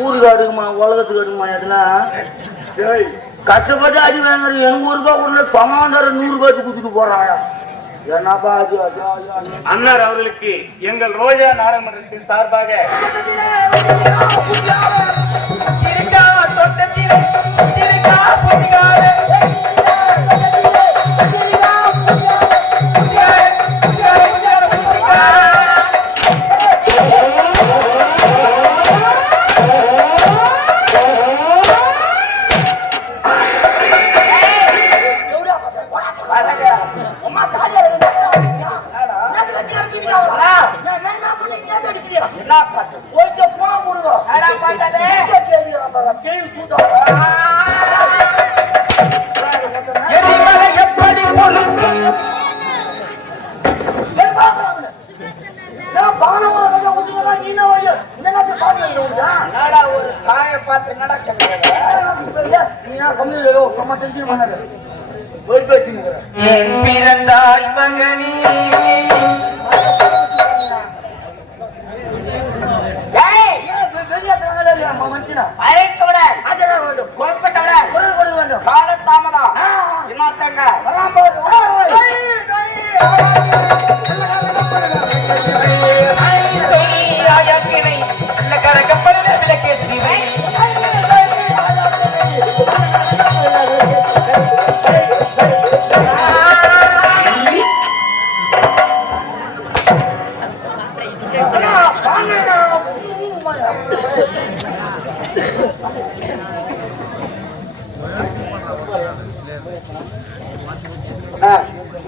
ஊருக்கு அடுக்குமா உலகத்துக்கு அடுக்குமா எதுனா கஷ்டப்பட்டு அடி வாங்குற 80 ரூபாய் கொண்டு சமாதாரம் 100 ரூபாய்க்கு குடுத்துட்டு போறாங்க. என்னப்பா அன்னார் அவர்களுக்கு எங்கள் ரோஜா நாடகமன்றத்தின் சார்பாக ஒரு காய பார்த்து பிறந்தாய் மகனே கால தாமதம்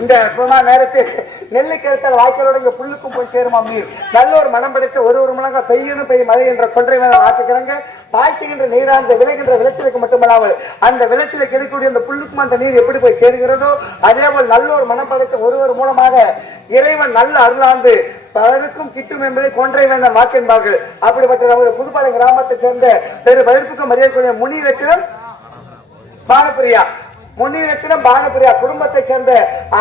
இந்த நேரத்தில் நெல்லு கேட்டால் வாய்க்காலோட இங்க புல்லுக்கும் போய் சேருமா நீர் நல்ல ஒரு மனம் படைத்து ஒரு மணங்க பெய்யணும் பெய்யும் மழை என்ற கொன்றை ஆட்டுக்கிறாங்க. பாய்ச்சுகின்ற நீரா அந்த விளைகின்ற விளைச்சலுக்கு மட்டுமல்லாமல் அந்த விளைச்சலுக்கு இருக்கக்கூடிய அந்த புல்லுக்கும் அந்த நீர் எப்படி போய் சேருகிறதோ அதே போல் நல்ல ஒரு மனம் படைத்து ஒருவர் மூலமாக இறைவன் நல்ல அருளாந்து பலருக்கும் கிட்டும் என்பதை கொன்றை வேந்தன் வாக்கென்பார்கள். அப்படிப்பட்ட நமது புதுப்பாளையம் கிராமத்தை சேர்ந்த பெரு பதிர்ப்புக்கும் மரியாதைக்குரிய முனிரத்தினம் பானப்பிரியா குடும்பத்தை சேர்ந்த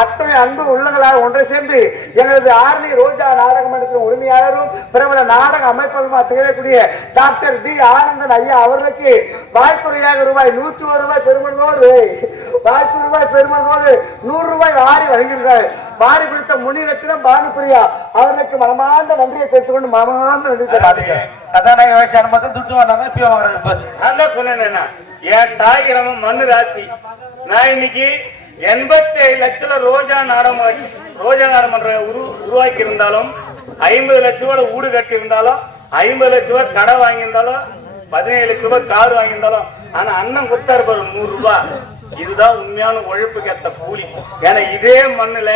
அத்தனை அன்பு உள்ளங்களாக ஒன்றை சேர்ந்து எங்களது ஆரணி ரோஜா நாடக மன்றத்தின் உரிமையாளரும் பிரபல நாடக அமைப்பாளருமா திகழக்கூடிய டாக்டர் டி ஆனந்தன் ஐயா அவர்களுக்கு வாழ்த்துறையாக ரூபாய் 101 ரூபாய் பெருமளவோடு 100 ரூபாய் வாரி வழங்கியிருக்காரு. வாரி கொடுத்த முனிரத்தினம் பானுப்பிரியா அவர்களுக்கு மனமார்ந்த நன்றியை தெரிவித்துக் கொண்டு மனமார்ந்த நன்றி கதாநாயக மட்டும் துட்டு வாங்க சொன்னேன். என் தாயிரமும் மண்ணு ராசி நான் இன்னைக்கு 87 லட்சம் ரோஜா நாடகம் உருவாக்கி இருந்தாலும் 50 லட்சம் ரூபாய் ஊடு கட்டி இருந்தாலும் 50 லட்சம் ரூபாய் கடை வாங்கியிருந்தாலும் 17 லட்சம் ரூபாய் கார் வாங்கியிருந்தாலும் ஆனா அண்ணன் கொடுத்தாரு பாரு 100 ரூபாய். இதுதான் உண்மையான உழைப்புக்கு ஏத்த கூலி. ஏன்னா இதே மண்ணுல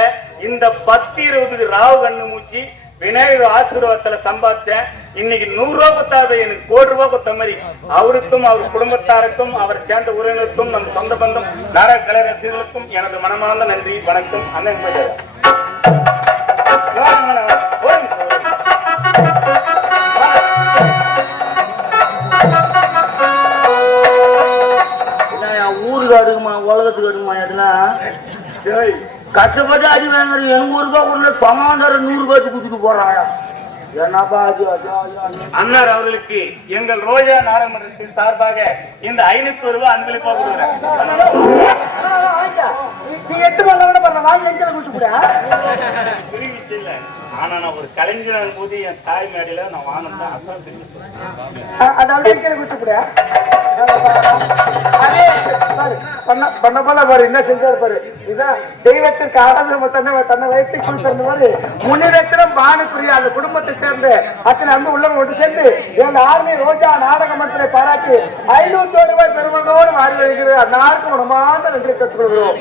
இந்த 10-20 ராவு கண்ணு மூச்சு விநாயகர் ஆசீர்வாதத்துல சம்பாதிச்சேன். இன்னைக்கு 100 ரூபாய் கொடுத்தாரு, எனக்கு 1 கோடி ரூபாய் கொடுத்த மாதிரி அவருக்கும் அவர் குடும்பத்தாருக்கும் அவர் சேர்ந்த உறவினருக்கும் நம் சொந்த பந்தம் நாடக கலை ரசிகர்களுக்கும் எனது மனமார்ந்த நன்றி வணக்கம். அண்ணன் ஊருக்கு அடுக்குமா உலகத்துக்கு அடுக்குமா எதுனா கஷ்டப்பட்டு அடி வாங்குற 80 ரூபாய் கொண்டு சமாதாரம் 100 ரூபாய்க்கு குடுத்துட்டு போறாங்க. என்னப்பா அன்னார் அவர்களுக்கு எங்கள் ரோஜா நாடகமன்றத்தின் சார்பாக இந்த 500 ரூபாய் அன்பளிப்பா கொடுக்குறேன். பெரிய விஷயம் இல்ல. ஆனா நான் ஒரு கலைஞர் போது என் தாய் மேடையில நான் வாங்கினேன். அதான் பெரிய பண்ண போல பாரு என்ன செஞ்சாரு பாரு. இதான் தெய்வத்திற்கு ஆராதனை தன்னை வைத்து கொடுத்தது முன்னிடத்திலும் பானுப்பிரியா அந்த குடும்பத்தை சேர்ந்து அத்தனை அன்பு உள்ளவங்க ஒன்று சேர்ந்து எங்க ஆர்மி ரோஜா நாடக மன்றத்தை பாராட்டி 500 ரூபாய் பெருமளவோடு மாறி வருகிறது. அன்னாருக்கும் உடம்பார்ந்த நன்றி கற்றுக்கொள்கிறோம்.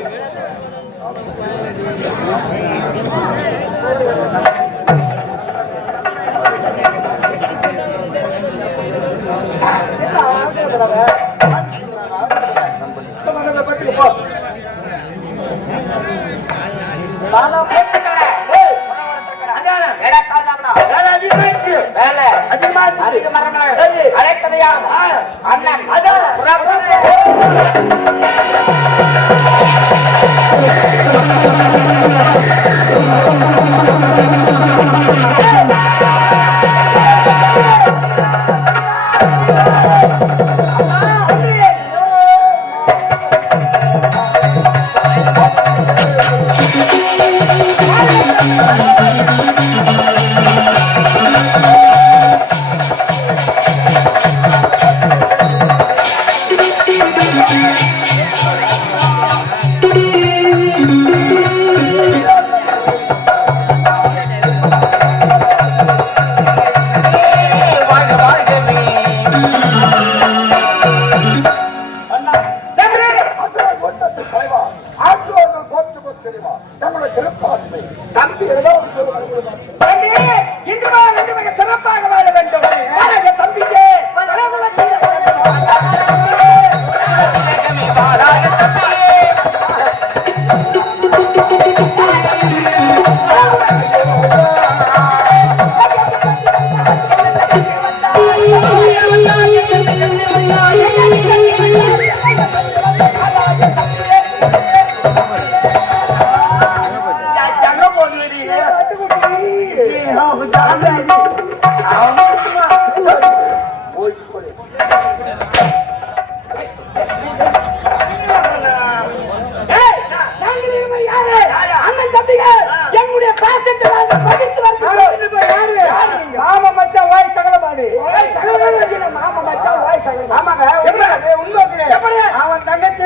அவன் தங்கச்சி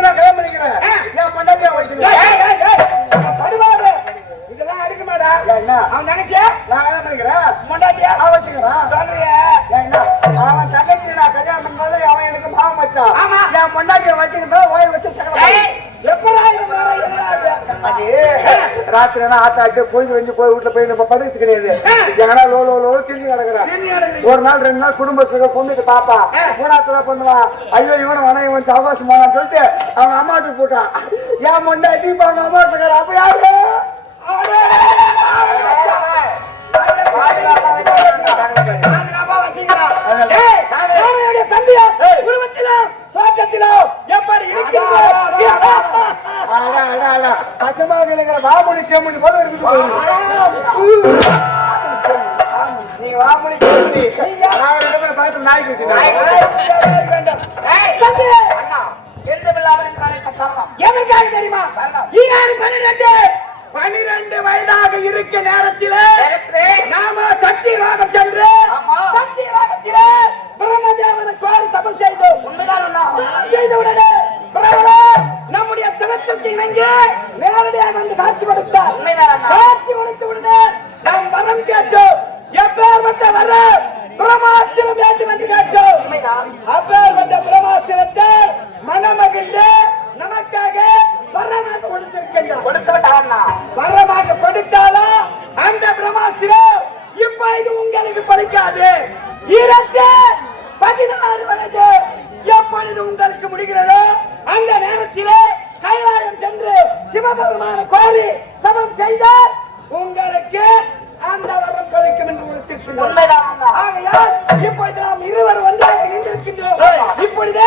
இதெல்லாம் அடுக்க மாடா அவன் தங்கச்சி நான் என்ன பண்ணிக்கிறேன் முன்னாடியா வச்சுக்கிறேன் சொல்றிய அவன் தங்கச்சி நான் கல்யாணம் பண்ணும்போது அவன் எனக்கு மாமன் வச்சான் என் முன்னாடிய வச்சுக்கிட்டா ஓய் வச்சு ராத்திரி ஆத்தாட்டு போய் வந்து போய் வீட்டுல போய் நம்ம படுத்து கிடையாது எங்கன்னா லோ லோ லோ திரும்பி கிடக்குறேன் ஒரு நாள் 2 நாள் குடும்பத்துக்கு பொண்ணுக்கு பாப்பா மூணாத்துல பண்ணுவா ஐயோ இவனை வன இவன் அவகாசம் போனான்னு சொல்லிட்டு அவங்க அம்மாட்டுக்கு போட்டான் என் முன்னாடி அவங்க அம்மா இருக்காரு அப்ப யாரு பச்சமாக இருக்கிற வாமொழி சேமொழி போல இருக்குது நீ வாமொழி சேமொழி பார்த்து நாய்க்கு தெரியுமா 12 வயதாக இருக்க நேரத்திலே நாம சக்தி ராகம் சென்று சக்தி ராகத்திலே பிரம்மதேவனை கோரி சபம் செய்தோம். செய்தவுடனே நம்முடைய தவத்திற்கு இணங்கி நேரடியாக வந்து காட்சி கொடுத்தார். காட்சி கொடுத்த உடனே நாம் வரம் கேட்டோம். எப்பேற்பட்ட வரம் பிரம்மாஸ்திரம் வேண்டும் என்று கேட்டோம். அப்பேற்பட்ட பிரம்மாஸ்திரத்தை மனமகிழ்ந்து நமக்காக வரமாக கொடுத்திருக்கின்றார். வரமாக கொடுத்தாலும் அந்த பிரம்மாஸ்திரம் இப்ப இது உங்களுக்கு பலிக்காது. 16 வயது எப்பொழுது உங்களுக்கு முடிகிறதோ அந்த நேரத்திலே கைலாயம் சென்று சிவபெருமான கோரி தவம் செய்தால் உங்களுக்கு அந்த வரம் பலிக்கும் என்று கொடுத்திருக்கின்றோம். ஆகையால் இப்பொழுது நாம் இருவர் ஒன்றாக இணைந்திருக்கின்றோம். இப்பொழுது